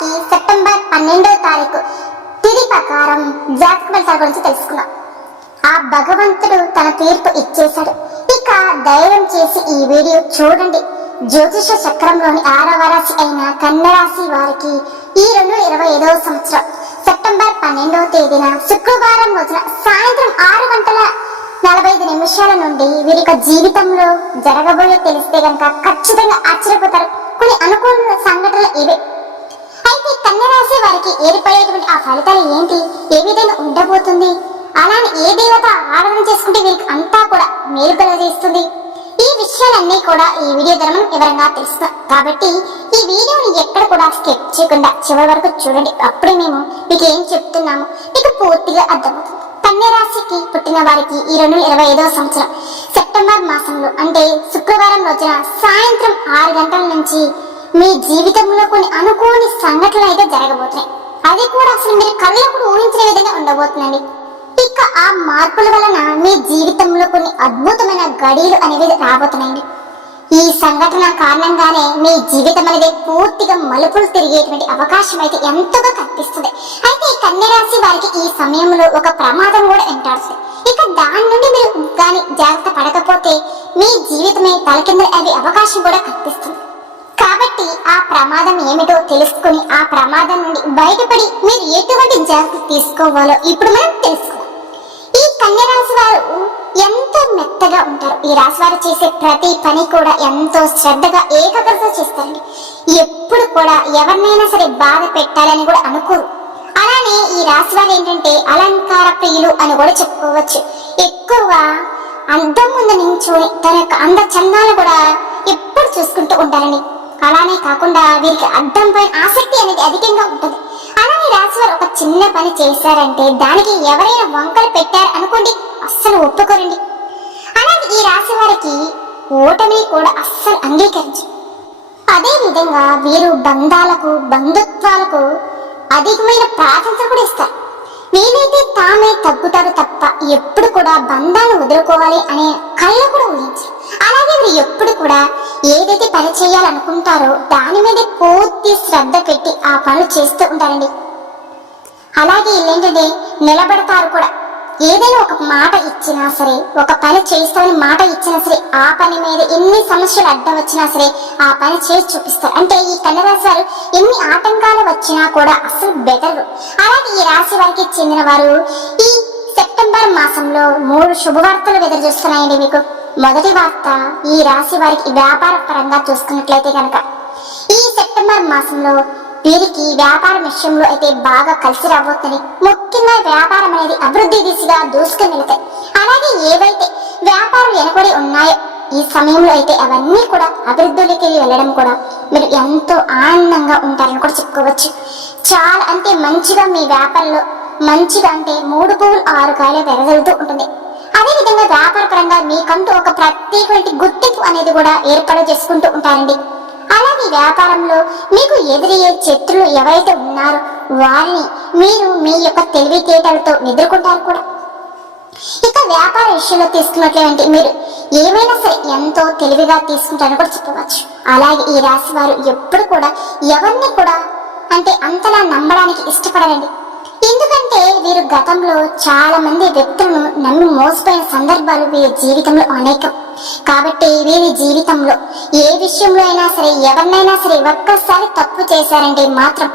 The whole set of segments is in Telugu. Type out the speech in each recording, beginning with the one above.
వారికి సెప్టెంబర్ 12వ తారీఖు తిథి ప్రకారం జాతక ఫలితాల గురించి తెలుసుకున్నాం. ఆ భగవంతుడు తన తీర్పు ఇచ్చేశాడు. ఇక ధైర్యం చేసి ఈ వీడియో చూడండి. జ్యోతిష చక్రంలోని 6వ రాశి అయిన కన్య రాశి వారికి ఈ 2025వ సంవత్సరం సెప్టెంబర్ 12వ తేదీన శుక్రవారం రోజున సాయంత్రం 6:45 నుండి వీరి జీవితంలో జరగబోయే తెలిస్తే గనక ఖచ్చితంగా ఆశ్చర్యపోతారు. కొన్ని అనుకూల సంఘటనలు ఇవే. అయితే కన్య రాశి వారికి ఏర్పడేటువంటి ఆ ఫలితాలు ఏంటి, ఏ విధంగా ఉండబోతుంది, అలానే ఏ దేవత ఆరాధన చేసుకుంటే వీరికి అంతా కూడా మేలు కలగజేస్తుంది, ఈ విషయాలన్నీ కూడా ఈ వీడియో ద్వారా మనం వివరంగా తెలుస్తాం. కాబట్టి ఈ వీడియోని ఎక్కడ కూడా స్కిప్ చేయకుండా చివరి వరకు చూడండి. అప్పుడే మేము మీకు ఏం చెప్తున్నాము మీకు పూర్తిగా అర్థమవుతుంది. కన్య రాశికి పుట్టిన వారికి ఈ 2025వ సంవత్సరం సెప్టెంబర్ మాసంలో అంటే శుక్రవారం రోజున సాయంత్రం 6 గంటల నుంచి మీ జీవితంలో కొన్ని అనుకోని సంఘటనలు అయితే జరగబోతున్నాయి. అది కూడా అసలు మీరు కళ్ళలో కూడా ఊహించిన విధంగా ఉండబోతుందండి. ఇక ఆ మార్పుల వలన మీ జీవితంలో కొన్ని అద్భుతమైన గడియలు అనేవి రాబోతున్నాయండి. ఈ సంఘటన కారణంగానే మీ జీవితం అనేది పూర్తిగా మలుపులు తిరిగేటువంటి అవకాశం అయితే ఎంతగా కనిపిస్తుంది. అయితే కన్య రాశి వారికి ఈ సమయంలో ఒక ప్రమాదం కూడా వెంటాడుతుంది. ఇక దాని నుండి మీరు కానీ జాగ్రత్త పడకపోతే మీ జీవితమే తలకింద అయ్యే అవకాశం కూడా కనిపిస్తుంది. కాబట్టి ఆ ప్రమాదం ఏమిటో తెలుసుకుని ఆ ప్రమాదం నుండి బయటపడి మీరు ఎటువంటి జాగ్రత్త తీసుకోవాలో ఇప్పుడు మనం తెలుసుకుందాం. ఈ కన్య రాశి వారు ఎంతో మెత్తగా ఉంటారు. ఈ రాశి వారు చేసే ప్రతి పని కూడా ఎంతో శ్రద్ధగా ఏకాగ్రత చేస్తారండి. ఎప్పుడు కూడా ఎవరినైనా సరే బాధ పెట్టాలని కూడా అనుకోరు. అలానే ఈ రాశి వారు ఏంటంటే అలంకార ప్రియులు అని కూడా చెప్పుకోవచ్చు. ఎక్కువగా అద్దం ముందు నించుని తన యొక్క అంద చందాలు కూడా ఎప్పుడు చూసుకుంటూ ఉంటారండి. అలానే కాకుండా వీరికి అద్దం పైన ఆసక్తి అనేది అధికంగా ఉంటుంది. అలానే రాశి వారు ఒక చిన్న పని చేశారంటే దానికి ఎవరైనా వంకలు పెట్టారు అనుకోండి అస్సలు ఒప్పుకోరండి. అలాగే ఈ రాశి వారికి ఓటమిని కూడా అస్సలు అంగీకరించు. అదే విధంగా వీరు బంధాలకు బంధుత్వాలకు అధికమైన ప్రాధాన్యత కూడా ఇస్తారు. వీలైతే తామే తగ్గుతారు తప్ప ఎప్పుడు కూడా బంధాలు వదులుకోవాలి అనే కళ్ళు కూడా ఊహించరు. అలాగే వీరు ఎప్పుడు కూడా ఏదైతే పని చేయాలనుకుంటారో దాని మీద పూర్తి శ్రద్ధ పెట్టి ఆ పనులు చేస్తూ ఉంటారండి. అలాగే ఏంటంటే నిలబడతారు కూడా. ఏదైనా ఒక మాట ఇచ్చినా సరే, ఒక పని చేస్తామని మాట ఇచ్చినా సరే, ఆ పని మీద ఎన్ని సమస్యలు అడ్డం వచ్చినా సరే ఆ పని చేసి చూపిస్తారు. అంటే ఈ కన్య రాశి వారు ఎన్ని ఆటంకాలు వచ్చినా కూడా అసలు బెదరు. అలాగే ఈ రాశి వారికి చెందిన వారు ఈ సెప్టెంబర్ మాసంలో 3 శుభవార్తలు ఎదురు చూస్తున్నాయండి మీకు. మొదటి వార్త, ఈ రాశి వారికి వ్యాపార పరంగా చూసుకున్నట్లయితే కనుక ఈ సెప్టెంబర్ మాసంలో వీరికి వ్యాపార విషయంలో అయితే బాగా కలిసి రాబోతుంది. ముఖ్యంగా వ్యాపారం అనేది అభివృద్ధి దిశగా దూసుకుని వెళతాయి. అలాగే ఏవైతే వ్యాపారం వెనుకబడి ఉన్నాయో ఈ సమయంలో అయితే అవన్నీ కూడా అభివృద్ధిలోకి వెళ్ళడం కూడా మీరు ఎంతో ఆనందంగా ఉంటారని కూడా చెప్పుకోవచ్చు. చాలా అంటే మంచిగా మీ వ్యాపారంలో మంచిగా అంటే 3 పువ్వులు 6 కాయలు వెదజల్లుతూ ఉంటుంది. అదేవిధంగా వ్యాపార పరంగా మీకంటూ ఒక ప్రత్యేకమైన గుర్తింపు అనేది కూడా ఏర్పాటు చేసుకుంటూ ఉంటారండి. అలాగే వ్యాపారంలో మీకు ఎదురయ్యే శత్రులు ఎవరైతే ఉన్నారో వారిని మీరు మీ యొక్క తెలివితేటలతో ఎదుర్కొంటారు కూడా. ఇక వ్యాపార విషయంలో తీసుకున్నట్లేంటి మీరు ఏమైనా సరే ఎంతో తెలివిగా తీసుకుంటారని కూడా చెప్పవచ్చు. అలాగే ఈ రాశి వారు ఎప్పుడు కూడా ఎవరిని కూడా అంటే అంతలా నమ్మడానికి ఇష్టపడరండి. ఎందుకంటే వీరు గతంలో చాలా మంది వ్యక్తులను నమ్మి మోసపోయిన సందర్భాలు వీరి జీవితంలో అనేకం. కాబట్టి వీరి జీవితంలో ఏ విషయంలో అయినా సరే ఎవరినైనా సరే ఒక్కసారి తప్పు చేశారంటే మాత్రం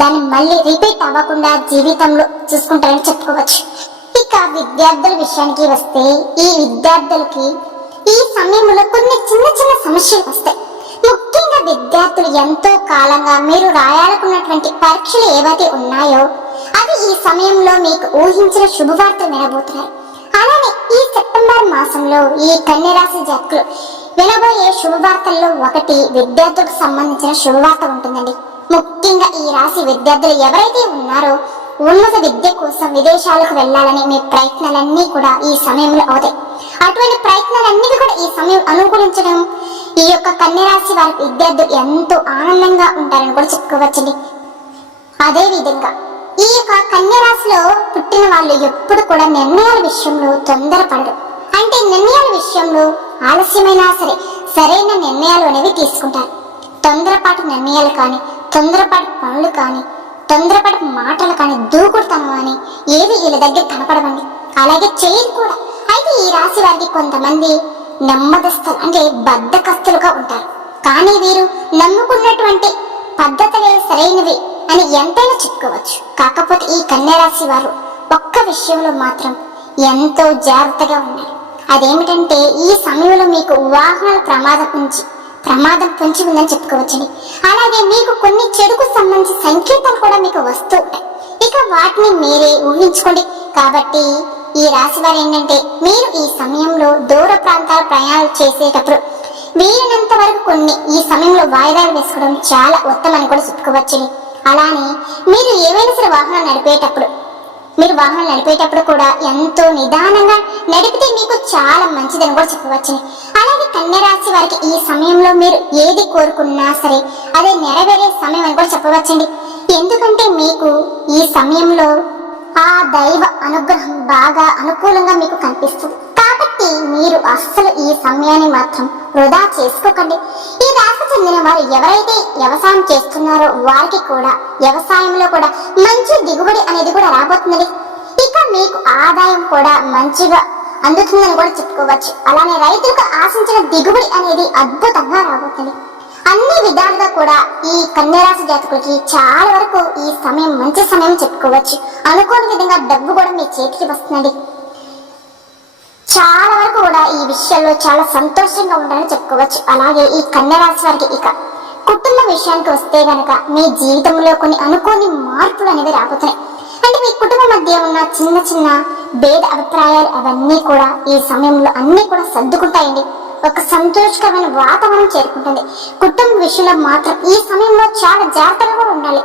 దాన్ని మళ్ళీ రిపీట్ అవ్వకుండా జీవితంలో చూసుకుంటారని చెప్పుకోవచ్చు. ఇక విద్యార్థుల విషయానికి వస్తే ఈ విద్యార్థులకి ఈ సమయంలో కొన్ని చిన్న చిన్న సమస్యలు వస్తాయి. ముఖ్యంగా విద్యార్థులు ఎంతో కాలంగా మీరు రాయాలనుకున్నటువంటి పరీక్షలు ఏవైతే ఉన్నాయో అవి ఈ సమయంలో మీకు ఊహించిన శుభవార్తలు వినబోతున్నారు. అలానే ఈ సెప్టెంబర్ మాసంలో ఈ కన్య రాశి జాతకులు వినబోయే శుభవార్తల్లో ఒకటి విద్యార్థులకు సంబంధించిన శుభవార్త ఉంటుందండి. ముఖ్యంగా ఈ రాశి విద్యార్థులు ఎవరైతే ఉన్నారో ఉన్నత విద్య కోసం విదేశాలకు వెళ్ళాలని మీ ప్రయత్నాలన్నీ కూడా ఈ సమయంలో అవుతాయి. అటువంటి ప్రయత్నాలన్నీ కూడా ఈ సమయం అనుకూలించడం ఈ యొక్క కన్య రాశి వారి విద్యార్థులు ఎంతో ఆనందంగా ఉంటారని కూడా చెప్పుకోవచ్చండి. అదే విధంగా ఈ యొక్క కన్య రాశిలో పుట్టిన వాళ్ళు ఎప్పుడు కూడా నిర్ణయాల విషయంలో తొందరపడరు. అంటే నిర్ణయాల విషయంలో ఆలస్యమైనా సరే సరైన నిర్ణయాలు అనేవి తీసుకుంటారు. తొందరపాటు నిర్ణయాలు కానీ తొందరపాటు పనులు కానీ తొందరపాటు మాటలు కానీ దూకుడుతనం అని ఏవి వీళ్ళ దగ్గర కనపడవండి. అలాగే చేయరు కూడా. అయితే ఈ రాశి వారికి కొంతమంది నెమ్మదస్తులు అంటే బద్ధకస్తులుగా ఉంటారు. కానీ వీరు నమ్ముకున్నటువంటి పద్ధతులే సరైనవి అని ఎంతైనా చెప్పుకోవచ్చు. కాకపోతే ఈ కన్యా రాశి వారు ఒక్క విషయంలో మాత్రం ఎంతో జాగ్రత్తగా ఉన్నారు. అదేమిటంటే ఈ సమయంలో మీకు వాహనాల ప్రమాదం పొంచి ఉందని చెప్పుకోవచ్చండి. అలాగే మీకు కొన్ని చెడుకు సంబంధించిన సంకేతాలు కూడా మీకు వస్తూ ఉంటాయి. ఇక వాటిని మీరే ఊహించుకోండి. కాబట్టి ఈ రాశి వారు ఏంటంటే మీరు ఈ సమయంలో దూర ప్రాంతాల ప్రయాణాలు చేసేటప్పుడు వీలైనంత వరకు కొన్ని ఈ సమయంలో వాయిదాలు వేసుకోవడం చాలా ఉత్తమని కూడా చెప్పుకోవచ్చండి. అలానే మీరు ఏవైనా సరే వాహనాలు నడిపేటప్పుడు కూడా ఎంతో నిదానంగా నడిపితే మీకు చాలా మంచిదని కూడా చెప్పవచ్చండి. అలాగే కన్యా రాశి వారికి ఈ సమయంలో మీరు ఏది కోరుకున్నా సరే అదే నెరవేరే సమయం అని కూడా చెప్పవచ్చండి. ఎందుకంటే మీకు ఈ సమయంలో ఆ దైవ అనుగ్రహం బాగా అనుకూలంగా మీకు కనిపిస్తుంది. కాబట్టి మీరు అస్సలు ఈ సమయాన్ని మాత్రం వృధా చేసుకోకండి. ఈ రాశి చెందిన వారు ఎవరైతే వ్యవసాయం చేస్తున్నారో వారికి కూడా వ్యవసాయంలో కూడా మంచి దిగుబడి అనేది కూడా రాబోతుంది. ఇక మీకు ఆదాయం కూడా మంచిగా అందుతుందని కూడా చెప్పుకోవచ్చు. అలానే రైతులకు ఆశించిన దిగుబడి అనేది అద్భుతంగా రాబోతుంది. అన్ని విధాలుగా కూడా ఈ కన్యా రాశి జాతకులకి చాలా వరకు ఈ సమయం మంచి సమయం చెప్పుకోవచ్చు. అనుకోని విధంగా డబ్బు కూడా మీ చేతికి వస్తుందండి. చాలా వరకు కూడా ఈ విషయాల్లో చాలా సంతోషంగా ఉండాలని చెప్పుకోవచ్చు. అలాగే ఈ కన్యా రాశి వారికి ఇక కుటుంబ విషయానికి వస్తే గనక మీ జీవితంలో కొన్ని అనుకోని మార్పులు అనేవి రాబోతున్నాయి. అంటే మీ కుటుంబం మధ్య ఉన్న చిన్న చిన్న భేద అభిప్రాయాలు అవన్నీ కూడా ఈ సమయంలో అన్ని కూడా సర్దుకుంటాయండి. ఒక సంతోషకరమైన వాతావరణం చేరుకుంటుంది. కుటుంబ విషయంలో మాత్రం ఈ సమయంలో చాలా జాగ్రత్తగా ఉండాలి.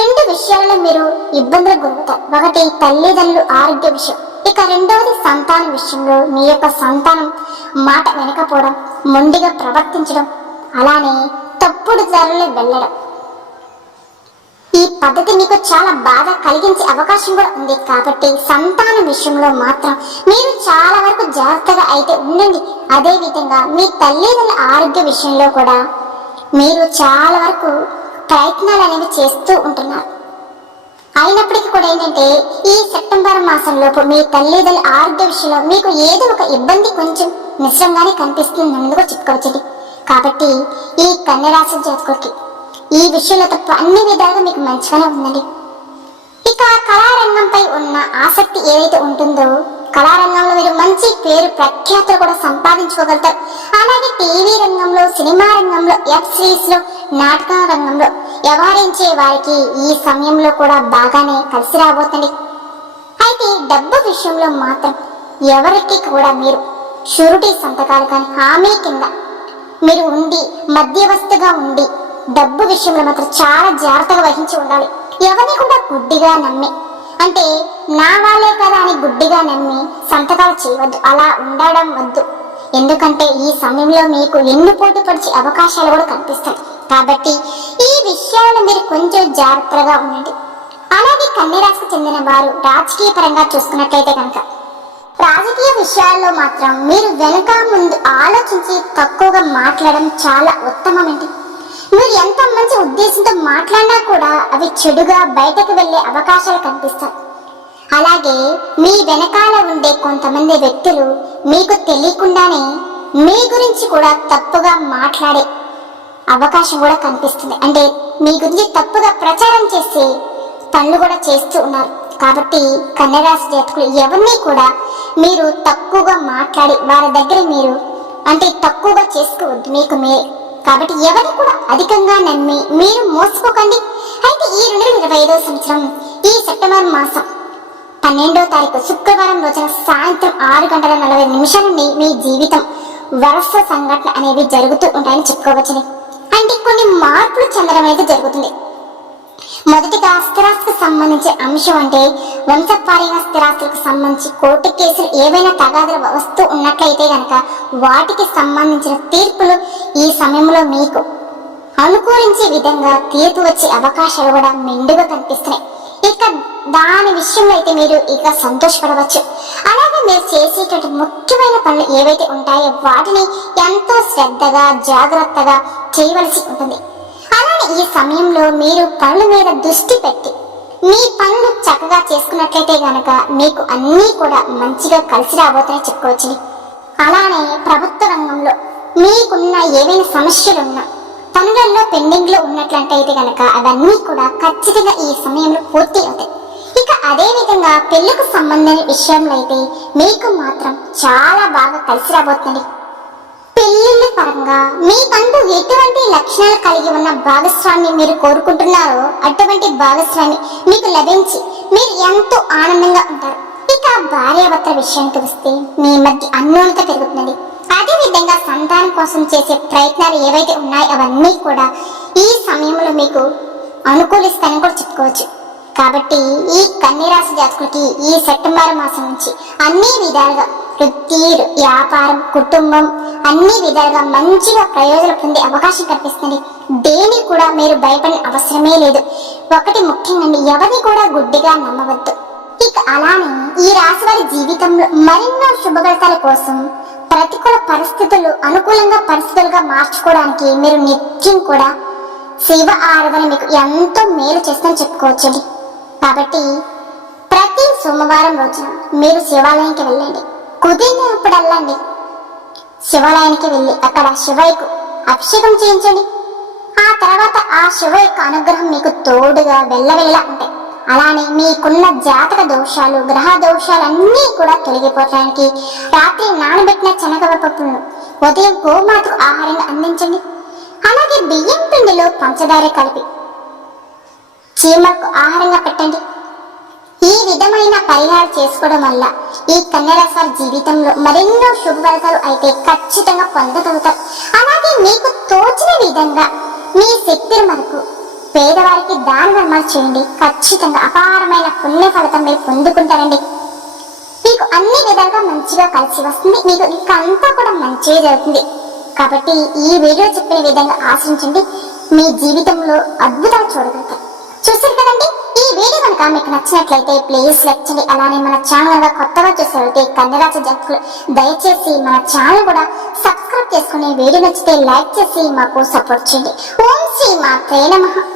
రెండు విషయాలలో మీరు ఇబ్బందులకు గురవుతారు. ఒకటి తల్లిదండ్రులు ఆరోగ్య విషయం, ఇక రెండవది సంతానం విషయంలో మీ యొక్క సంతానం మాట వెనకపోవడం, మొండిగా ప్రవర్తించడం, అలానే తప్పుడు దారిలో వెళ్ళడం. ఈ పద్ధతి మీకు చాలా బాధ కలిగించే అవకాశం కూడా ఉంది. కాబట్టి సంతానం విషయంలో మాత్రం మీరు చాలా వరకు జాగ్రత్తగా అయితే ఉండండి. అదే విధంగా మీ తల్లిదండ్రుల ఆరోగ్య విషయంలో కూడా మీరు చాలా వరకు ప్రయత్నాలు అనేవి చేస్తూ ఉంటున్నారు. అయినప్పటికీ కూడా ఏంటంటే ఈ సెప్టెంబర్ మాసంలోపు మీ తల్లిదండ్రుల ఆరోగ్య విషయంలో మీకు ఏదో ఒక ఇబ్బంది కొంచెం మిశ్రంగానే కనిపిస్తుందని కూడా చెప్పుకోవచ్చండి. కాబట్టి ఈ కన్యా రాశి జాతకులకి ఈ విషయంలో తప్ప అన్ని విధాలుగా మీకు మంచిగానే ఉందండి. ఇక కళారంగంపై ఉన్న ఆసక్తి ఏదైతే ఉంటుందో కళారంగంలో మీరు మంచి పేరు ప్రఖ్యాతులు కూడా సంపాదించుకోగలుగుతారు. అలాగే టీవీ రంగంలో, సినిమా రంగంలో, వెబ్ సిరీస్ లో, నాటక రంగంలో వ్యవహరించే వారికి ఈ సమయంలో కూడా బాగానే కలిసి రాబోతుంది. అయితే డబ్బు విషయంలో మాత్రం ఎవరికి కూడా మీరు షూరిటీ సంతకాలు కానీ హామీ కింద మీరు ఉండి మధ్యవస్థగా ఉండి డబ్బు విషయంలో మాత్రం చాలా జాగ్రత్తగా వహించి ఉండాలి. ఎవరిని కూడా గుడ్డిగా నమ్మి అంటే నా వాళ్ళే కదా అని గుడ్డిగా నమ్మి సంతకాలు చేయవద్దు. అలా ఉండడం వద్దు. ఎందుకంటే ఈ సమయంలో మీకు ఎన్నుపోటు పడిచే అవకాశాలు కూడా కనిపిస్తాయి. కాబట్టి ఈ విషయాలను మీరు కొంచెం జాగ్రత్తగా ఉండండి. అలాగే కన్యా రాశికి చెందిన వారు రాజకీయ పరంగా చూసుకున్నట్లయితే కనుక రాజకీయ విషయాల్లో మాత్రం మీరు వెనుక ముందు ఆలోచించి తక్కువగా మాట్లాడడం చాలా ఉత్తమమండి. మీరు ఎంత మంచి ఉద్దేశంతో మాట్లాడినా కూడా అవి చెడుగా బయటకు వెళ్లే అవకాశాలు కనిపిస్తాయి. అలాగే మీ వెనకాల ఉండే కొంతమంది వ్యక్తులు మీకు తెలియకుండానే మీ గురించి కూడా తప్పుగా మాట్లాడే అవకాశం కూడా కనిపిస్తుంది. అంటే మీ గురించి తప్పుగా ప్రచారం చేసే పనులు కూడా చేస్తూ ఉన్నారు. కాబట్టి కన్యా రాశి జాతకులు ఎవరిని కూడా మీరు తక్కువగా మాట్లాడి వారి దగ్గర మీరు అంటే తక్కువగా చేసుకోవద్దు మీకు మీరే. కాబట్టి ఎవరిని కూడా అధికంగా నమ్మి మీరు మోసపోకండి. అయితే ఈ 2025వ సంవత్సరం ఈ సెప్టెంబర్ మాసం 12వ తారీఖు శుక్రవారం రోజున సాయంత్రం 6:40 నుండి మీ జీవితం వరుస సంఘటన అనేవి జరుగుతూ ఉంటాయని చెప్పుకోవచ్చుని. అంటే కొన్ని మార్పులు చెందడం అనేది జరుగుతుంది. మొదటిగా స్థిరాస్తికి సంబంధించిన అంశం అంటే వంశపార్యంగా స్థిరాస్తులకు సంబంధించి కోర్టు కేసులు ఏవైనా తగాదులు వస్తూ ఉన్నట్లయితే కనుక వాటికి సంబంధించిన తీర్పులు ఈ సమయంలో మీకు అనుకూలించే విధంగా తీర్పు వచ్చే అవకాశాలు కూడా మెండుగా కనిపిస్తున్నాయి. ఇక దాని విషయంలో అయితే మీరు ఇక సంతోషపడవచ్చు. అలాగే మీరు చేసేటువంటి ముఖ్యమైన పనులు ఏవైతే ఉంటాయో వాటిని ఎంతో శ్రద్ధగా జాగ్రత్తగా చేయవలసి ఉంటుంది. అలానే ఈ సమయంలో మీరు పనుల మీద దృష్టి పెట్టి మీ పనులు చక్కగా చేసుకున్నట్లయితే గనక మీకు అన్నీ కూడా మంచిగా కలిసి రాబోతాయని చెప్పుకోవచ్చు. అలానే ప్రభుత్వ రంగంలో మీకున్న ఏవైనా సమస్యలున్నా పనులలో పెండింగ్ లో ఉన్నట్లయితే గనక అవన్నీ కూడా ఖచ్చితంగా ఈ సమయంలో పూర్తి అవుతాయి. ఇక అదే విధంగా పెళ్లికి సంబంధించిన విషయంలో అయితే మీకు మాత్రం చాలా బాగా కలిసి రాబోతుంది. పెళ్లిళ్ళ పరంగా మీకంటూ ఎటువంటి లక్షణాలు కలిగి ఉన్న భాగస్వామి మీరు కోరుకుంటున్నారో అటువంటి భాగస్వామి మీకు లభించి మీరు ఎంతో ఆనందంగా ఉంటారు. ఇక భార్యాభర్తల విషయానికి వస్తే మీ మధ్య అన్యోన్యత పెరుగుతుంది. అదే విధంగా సంతానం కోసం చేసే ప్రయత్నాలు ఏవైతే ఉన్నాయో అవన్నీ కూడా ఈ సమయంలో మీకు అనుకూలిస్తానని కూడా చెప్పుకోవచ్చు. కాబట్టి ఈ కన్యరాశి జాతకులకి ఈ సెప్టెంబర్ మాసం నుంచి అన్ని విధాలుగా వృత్తి, వ్యాపారం, కుటుంబం అన్ని విధాలుగా మంచిగా ప్రయోజనం పొందే అవకాశం కనిపిస్తుంది. దేని కూడా మీరు భయపడిన అవసరమే లేదు. ఒకటి ముఖ్యంగా ఎవరిని కూడా గుడ్డిగా నమ్మవద్దు. ఇక అలానే ఈ రాశి వారి జీవితంలో మరెన్నో శుభఫలితాల కోసం ప్రతికూల పరిస్థితులు అనుకూలంగా పరిస్థితులుగా మార్చుకోవడానికి మీరు నిత్యం కూడా శివ ఆరాధన మీకు ఎంతో మేలు చేస్తుందని చెప్పుకోవచ్చండి. కాబట్టి ప్రతి సోమవారం రోజున మీరు శివాలయానికి వెళ్ళండి. కుదిరినప్పుడల్లండి శివాలయానికి వెళ్ళి అక్కడ శివయ్యకు అభిషేకం చేయించండి. ఆ తర్వాత ఆ శివ యొక్క అనుగ్రహం మీకు తోడుగా వెళ్ళవెళ్ళ ఉంటాయి. అలానే మీకున్న జాతక దోషాలు, గ్రహ దోషాలన్నీ కూడా తొలగిపోవడానికి రాత్రి నానబెట్టిన శనగపప్పులను ఉదయం గోమాతకు ఆహారంగా అందించండి. అలాగే బియ్యం పిండిలో పంచదార కలిపి చీమలకు ఆహారంగా పెట్టండి. ఈ విధమైన పరిహారం చేసుకోవడం వల్ల ఈ కన్యరాశి వారి జీవితంలో మరెన్నో శుభఫలితాలు అయితే ఖచ్చితంగా పొందగలుగుతారు. అలాగే మీకు తోచిన విధంగా మీ శక్తి మనకు పేదవారికి దాన ధర్మాలు చేయండి. ఖచ్చితంగా అపారమైన పుణ్య ఫలితం మీరు పొందుకుంటారండి. మీకు అన్ని విధాలుగా మంచిగా కలిసి వస్తుంది. మీకు ఇంకా అంతా కూడా మంచిగా జరుగుతుంది. కాబట్టి ఈ వీడియో చెప్పిన విధంగా ఆశించండి. మీ జీవితంలో అద్భుతాలు చూడగలుగుతారు. చూసారు కదండి. ఈ వీడియో కనుక మీకు నచ్చినట్లయితే ప్లీజ్ లైక్ చేయండి. అలానే మన ఛానల్ కొత్తగా చూసేవారైతే కన్యరాశి జాతకులు దయచేసి మన ఛానల్ కూడా సబ్స్క్రైబ్ చేసుకుని వీడియో నచ్చితే లైక్ చేసి మాకు సపోర్ట్ చేయండి. ఓం శ్రీ మాత్రే నమః.